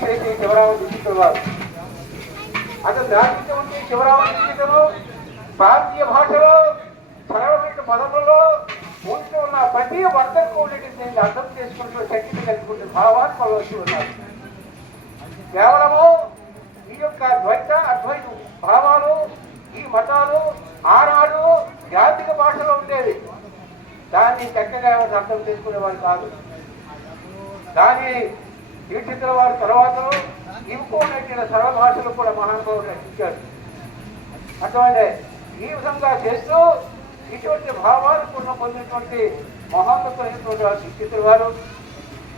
చేసి శివరామ దీక్షితులు వారు అతను దాచినటువంటి శివరామ దీక్షితులు భారతీయ భాషలో సరళమైన పదములలో ఉంటూ ఉన్న ప్రతి వర్గకు ఉండేటువంటి అర్థం చేసుకుంటూ శక్తిని కలుపుకుంటే భావాన్ని కొలవచ్చి ఉన్నారు కేవలము ఈ యొక్క ద్వైత అద్వైత భావాలు ఈ మతాలు ఆనాడు జాతిక భాషలో ఉండేది దాన్ని చక్కగా ఎవరు అర్థం చేసుకునేవారు కాదు. దాని దీక్షితుల వారి తర్వాత ఇంకోనైన సరళ భాషలు కూడా మహానుభావులు రచించారు అటువంటి ఈ విధంగా చేస్తూ ఇటువంటి భావాలు కూడా పొందినటువంటి మహోన్నతులైనటువంటి వారు దీక్షితుల వారు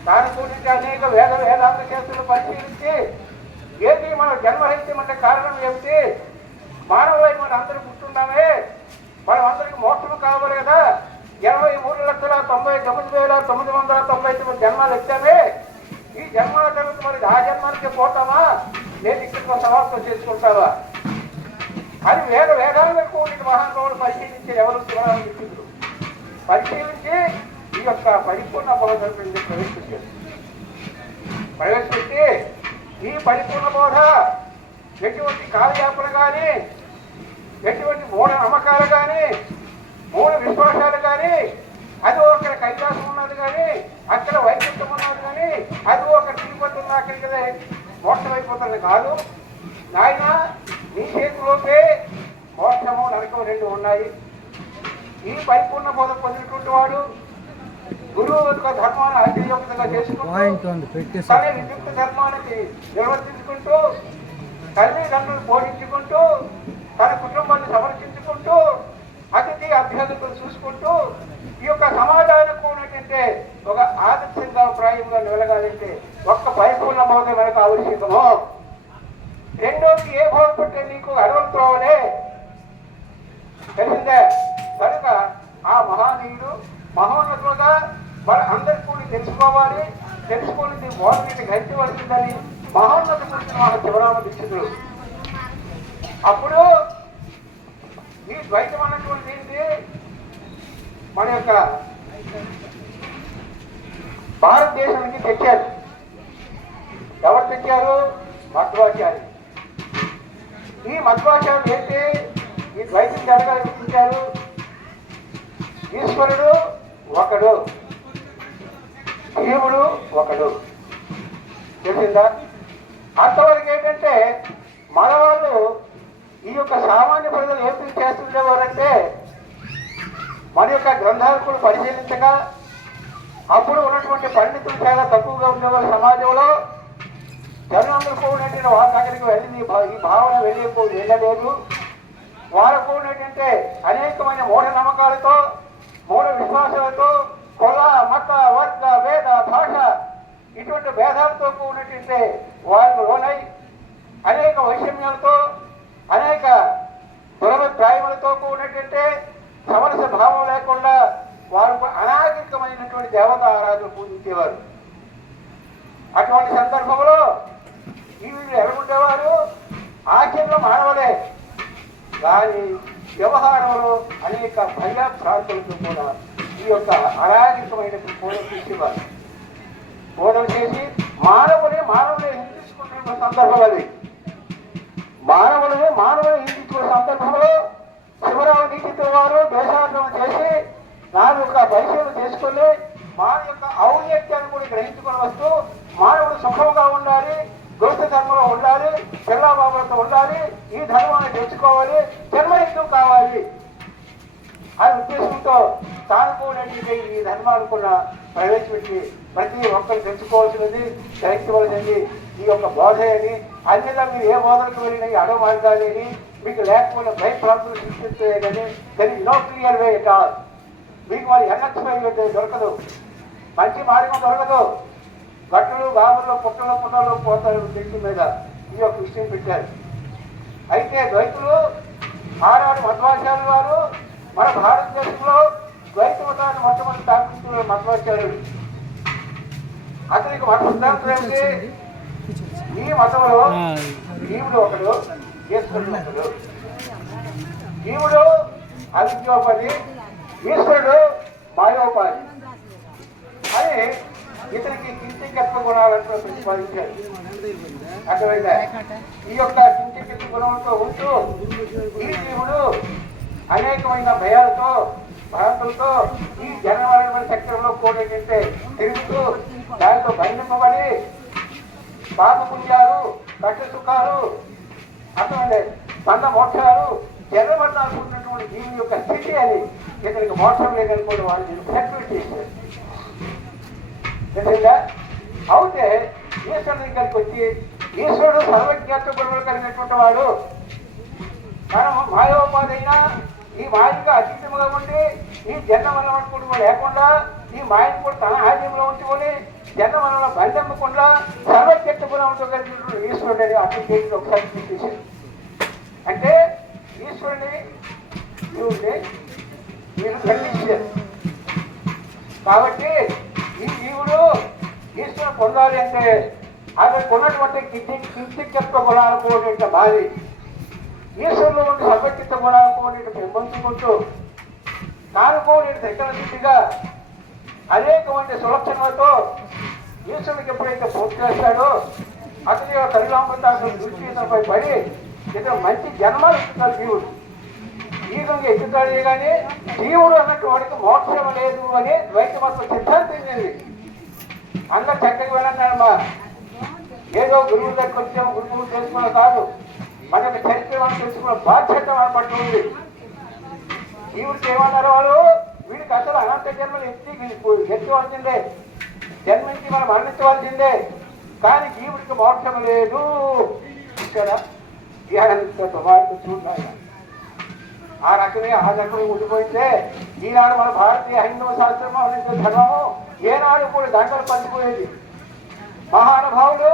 దాని గురించి అనేక వేద వేదాంత కేసులు పరిశీలించి ఏది మన జన్మరహిత్యం అంటే కారణం ఏమిటి? మానవులై మన అందరూ గుర్తున్నామే మనం అందరికి మోక్షం కావాలి కదా. ఎనభై మూడు లక్షల తొంభై తొమ్మిది వేల తొమ్మిది వందల తొంభై తొమ్మిది జన్మాలు వచ్చామే జన్మాల జరుగుతుంది మరి ఆ జన్మానికి పోతామా? నేను ఇక్కడికి సమాప్తం చేసుకుంటావా? అని వేద వేదాలను కూడిన మహానుభావులు పరిశీలించి ఎవరు శివరామిత్రుడు పరిశీలించి ఈ యొక్క పరిపూర్ణ బోధ ప్రవేశపెట్టారు ప్రవేశపెట్టి ఈ పరిపూర్ణ బోధ ఎటువంటి కాలయాపన కానీ ఎటువంటి మూఢ నమ్మకాలు కానీ మూఢ విశ్వాసాలు కానీ అది ఒక కైలాసం ఉన్నది కానీ అక్కడ వైకుంఠం ఉన్నది కానీ అది ఒక తిరుపతి ఉన్న అక్కడికి అయిపోతుంది కాదు నాయన నీ చేతిలోపే మోక్షము నరకం రెండు ఉన్నాయి. ఈ పరిపూర్ణ బోధ పొందినటువంటి వాడు గురువు యొక్క ధర్మాన్ని ఉంది చేసుకుంటూ తన విద్యుత్ ధర్మానికి నిర్వర్తించుకుంటూ తల్లిదండ్రులు పోషించుకుంటూ రెండోది ఏ బోధపట్టే నీకు అడవులు త్రోవలే తెలిసిందే? కనుక ఆ మహానీయుడు మహోన్నతులుగా మన అందరికి కూడా తెలుసుకోవాలి తెలుసుకుని బోధనని గ్రహించవలసిందని మహోన్నత పురుషుడు మన శివరామ దీక్షితుడు అప్పుడు ఈ ద్వైతం అన్నటువంటి ఏంటి? మన యొక్క భారతదేశానికి తెచ్చారు. ఎవరు తెచ్చారు? మధ్వాచార్య ఈ మధ్వాచారం ఏంటి? ఈ ద్వైతం జరగాలి ఈశ్వరుడు ఒకడు. శివుడు ఒకడు. తెలిసిందా? అంతవరకు ఏంటంటే మనవాళ్ళు ఈ యొక్క సామాన్య ప్రజలు ఏం చేస్తుండేవారంటే మన యొక్క గ్రంథాలు కూడా పరిశీలించగా అప్పుడు ఉన్నటువంటి పండితులు చాలా తక్కువగా ఉండేవారు సమాజంలో. జనంలో కూడా వాళ్ళ దగ్గరికి వెళ్ళి ఈ భావన వెళ్ళి వెళ్ళలేదు. వారు కూడా అనేకమైన మూఢ నమ్మకాలతో మూఢ విశ్వాసాలతో కుల మత వర్గ వేద భాష ఇటువంటి భేదాలతో కూడినటువంటి వాళ్ళు లోనై అనేక వైషమ్యాలతో అనేక దురభిప్రాయములతో కూడినటువంటి సమరస భావం లేకుండా వారు అనాగరికమైనటువంటి దేవత ఆరాధన పూజించేవారు. అటువంటి సందర్భంలో ఈ వీళ్ళు ఎలాగుండేవారు ఆచరణలో మానవులే. కానీ వ్యవహారంలో అనేక భయ ప్రాంతాలతో కూడా ఈ యొక్క అరాజకమైన బోధన చేసేవారు. బోధన చేసి మానవులే మానవులే హింసించుకుంటున్న సందర్భం అది. మానవులే మానవుని హింసించుకునే సందర్భంలో శివరామ నీతితో వారు దేశాటన చేసి దాని యొక్క పరిశీలన చేసుకొని మానవ యొక్క ఔన్నత్యాన్ని కూడా గ్రహించుకొని వస్తూ మానవుడు సుఖంగా ఉండాలి ధర్మంలో ఉండాలి పిల్లాబాబులతో ఉండాలి ఈ ధర్మాన్ని తెచ్చుకోవాలి జన్మహితం కావాలి. అని ఉద్దేశంతో తాను ఈ ధర్మాన్ని కూడా ప్రవేశపెట్టి ప్రతి ఒక్కరు తెచ్చుకోవాల్సినది గ్రహించవలసింది ఈ యొక్క బోధ అని. అన్నిలా మీరు ఏ బోధనకు వెళ్ళినా అడవ మార్గాలు అని మీకు లేకపోయినా భయ ప్రాంతం సృష్టిస్తాయి కానీ there no clear way at all మీకు మరి ఎన్నచ్చిపోయి దొరకదు. మంచి మార్గం దొరకదు. గట్టులు బాబుల్లో పుట్టలో పుట్టలో పోతారు చెట్టు మీద. ఈ యొక్క విషయం పెట్టారు అయితే ద్వైతులు ఆనాడు మధ్వాచార్యులు వారు మన భారతదేశంలో ద్వైత మతాన్ని మొట్టమొదటి స్థాపించిన మధ్వాచార్యుడు. అతనికి మత సిద్ధాంతం ఏమిటి? ఈ మతంలో జీవుడు ఒకడు ఈశ్వరుడు ఒకడు. జీవుడు అవిద్యోపది ఈశ్వరుడు మాయోపాధి అని ఇతనికి కించికెత్వ గుణాలను ప్రతిపాదించాడు అర్థమైందా? ఈ యొక్క కించికెత్వ గుణంతో ఉంటూ ఈ జీవుడు అనేకమైన భయాలతో బాధలతో ఈ జనవరణ చక్రంలో కూడేటంటే తిరుగుతూ దానితో బంధింపబడి పాపపుణ్యాలు కష్ట సుఖాలు అర్థమండి బంధ మోక్షాలు జనవర్ణాలు ఉన్నటువంటి దీని యొక్క స్థితి అని ఇతనికి మోక్షం లేదనుకోవడం వాళ్ళు సెక్యూరిటీ చేశారు అవుతే ఈశ్వరుడు దగ్గరికి వచ్చి ఈశ్వరుడు సర్వజ్ఞత గురువులు కలిగినటువంటి వాడు. మనం మాయోపాధైనా ఈ మాయకు అతీతముగా ఉండి ఈ జన్మ వల్ల లేకుండా ఈ మాయను కూడా తన ఆధీనంలో ఉంచుకొని జన్మ వల్ల బంధమ్మకుండా సర్వజ్ఞత గుణంతో కలిగినటువంటి ఈశ్వరుడు అని అతని చేసి ఒకసారి చూసేసాడు అంటే ఈశ్వరుని జీవుడిని వీళ్ళు ఖండించారు. కాబట్టి పొందాలి అంటే ఆయన కొన్నటువంటి కించి కించిత్వ గుణాలకు ఉన్నటువంటి బాధి ఈశ్వరులో ఉండి సర్వచిత్త గుణాలకు ఉన్నటువంటి కానుకోని దగ్గర స్థితిగా అనేకమంది సులక్షణలతో ఈశ్వరుడికి ఎప్పుడైతే పూర్తి చేస్తాడో అతని యొక్క కరుణామృతాన్ని దృష్టి ఇతనిపై పడి ఇతను మంచి జన్మలు ఇస్తున్నారు జీవుడు. ఈ విధంగా ఎత్తుతాడే కానీ జీవుడు అన్నట్టు వాడికి మోక్షం లేదు అని ద్వైత మతం సిద్ధాంతం చెందింది అందరు చక్కగా వెళ్ళన్నాడు ఏదో గురువు దగ్గర వచ్చాము గురువు తెలుసుకున్న కాదు. మన యొక్క చరిత్ర తెలుసుకున్న బాధ్యత మన పట్టు ఉంది. జీవుడికి ఏమన్నారు వాళ్ళు వీడికి అసలు అనంత జన్మలు ఎత్తి ఎత్తవలసిందే. జన్మించి మనం మరణించవలసిందే. కానీ జీవుడికి మోక్షం లేదు. ఇక్కడ దుమార్పు చూడాలి. ఆ రకమే ఆ రకమే ఉండిపోయితే ఈనాడు మన భారతీయ హిందూ శాస్త్రము అందించే ధర్మము ఏనాడు కూడా దండలు పంచిపోయేది. మహానుభావుడు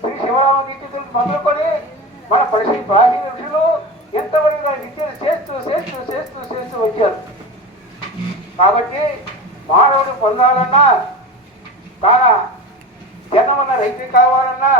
శ్రీ శివరామ దీక్షితులు మొదలుకొని మన ప్రశ్న ప్రాచీన ఋషులు ఎంతవరకు విద్యను చేస్తూ చేస్తూ చేస్తూ చేస్తూ వచ్చారు. కాబట్టి మానవుడు పొందాలన్నా తన జనమన్న రైతు కావాలన్నా